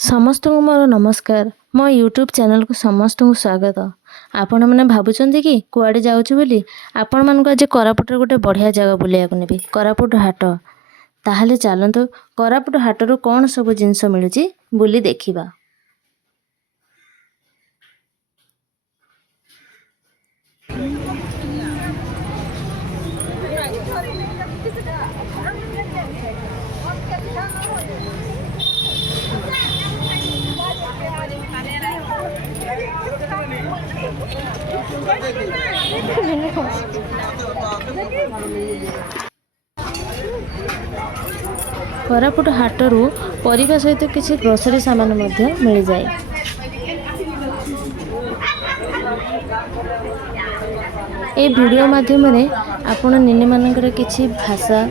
समस्त को मोर नमस्कार। मो यूट्यूब चैनल को समस्त को स्वागत। आपण मैंने भावुं कि कुआड़े जाऊँ बोली आपण मान आज कोरापुट गोटे बढ़िया जगह बुलाया नेबी कोरापुट हाट। ताहले चलतु कोरापुट हाटरू कौन सब जिनस मिलूँ बुली देखा। कोरापुट हाटरू परिवा सहित किसी ग्रोसरी सामान मिल जाए। ए वीडियो माध्यम आपण निनी मानकर किसी भाषा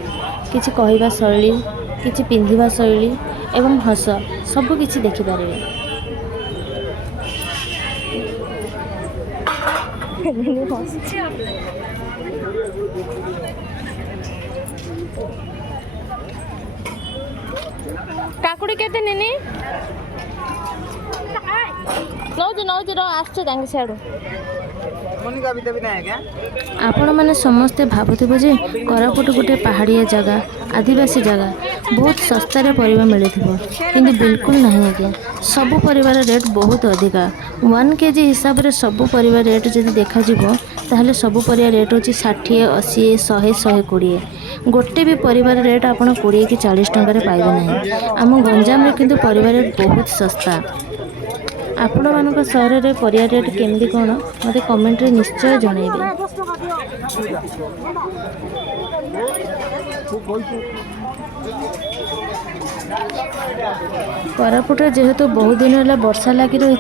किसी कहवा शैली किसी पिंधिबा शैली एवं हस सब किसी देखिपारे। काकुड़ी केते निनी नौ आसছে ତାଙ୍କ ସିଆଡୁ। आपण मैंने समस्ते भावुवे जे कोरापुट गोटे पहाड़िया जगह आदिवासी जगह बहुत सस्तार परिवा मिले किंतु बिल्कुल नहीं आज्ञा। सबु परिवार रेट बहुत अधिका 1 kg हिसाब से सबु परिवार रेट जब देखा ताहले सबु परिवार रेट होची 60 80 100 120। गोटे भी परिवार रेट आपड़ 20 कि 40 टंकार पाइबे नहीं। आम गंजाम रे किंतु परिवार रेट बहुत सस्ता। आपण मानक सहर में परिया रेट केमती कौन मत कमेंट रे निश्चय जनइबे। कोरापुट जेहेतु बहुत दिन है वर्षा लगी रही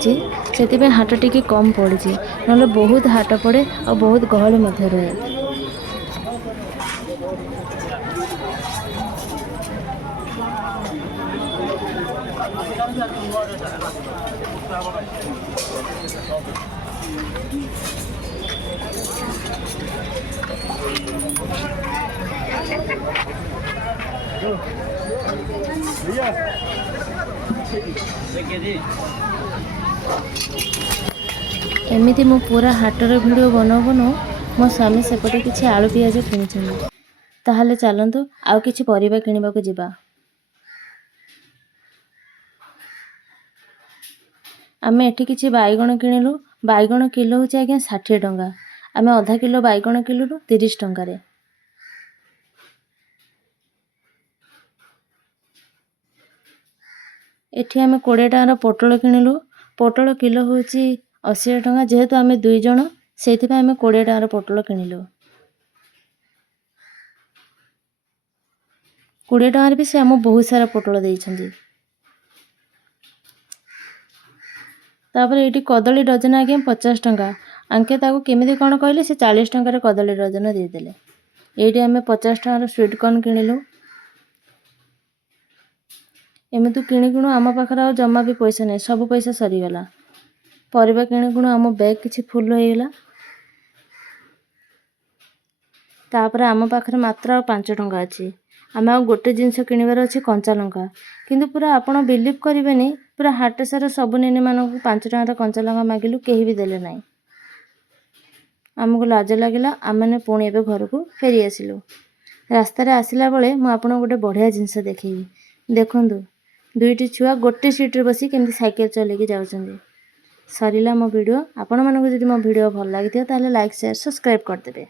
से हाट टी कम पड़ी ना बहुत हाट पड़े और बहुत गहली मध्य रहे। एमिति मो पूरा हाटर वीडियो बनाऊ बनाऊ मो स्वामी सेपटे किसी आलू पियाज किनी। ताहले चलतु आउ किछि परिबा किनिबा को जिबा। आमे एठी किछि बैगण किनिलु। बैगण किलो होछि आज्ञा 60 टंका। आमे आधा किलो बैगण किनिलु 30 टंका। एठी आमे 20 टंकार पोटल किनिलु। पोटल किलो होछि 80 टंका। जेहेतु आमे 2 जण सेति आमे 20 टंकार पोटल किनिलु। 20 टंकार भी से आम बहुत सारा पोटल देइछन्ती। तापर एठी कदली डजन आज्ञा 50 टंका। आंके ताको केमिति कोन कहले से 40 टंकार कदली डजन दे देले। एठी आमे 50 टंकार स्वीट कॉर्न किनिलु। एमिति किणु आम पाखर आ जमा भी पैसा नहीं, सब पैसा सरीगला। परिबा किणु आम बैग किछि फुल होइगला। तापर आम पाखर मात्र 5 टंका अछि। आम आ गोटे जिनस किनिबार अछि कंचा लंका। किंतु पूरा आपण बिलीव करिवेनी पूरा हाट सारा सब नेने मानक 5 टंका कंचा लंका मागिलु केही भी देले नाही। आमको लाज लागिला। आमने पुणी एबे घर को फेरी आसिलु। रास्ता रे आसिला बेले मु आपण गोटे बढ़िया जिनस देखैबी। देखंतु दुईटी छुआ गोटे सीट रे बसी केमती साइकिल चलेकी जाउछन्ती। सरिला मो वीडियो। आपण मानक जदि मो वीडियो भल लागिथियो ताले लाइक शेयर सब्सक्राइब कर देबे।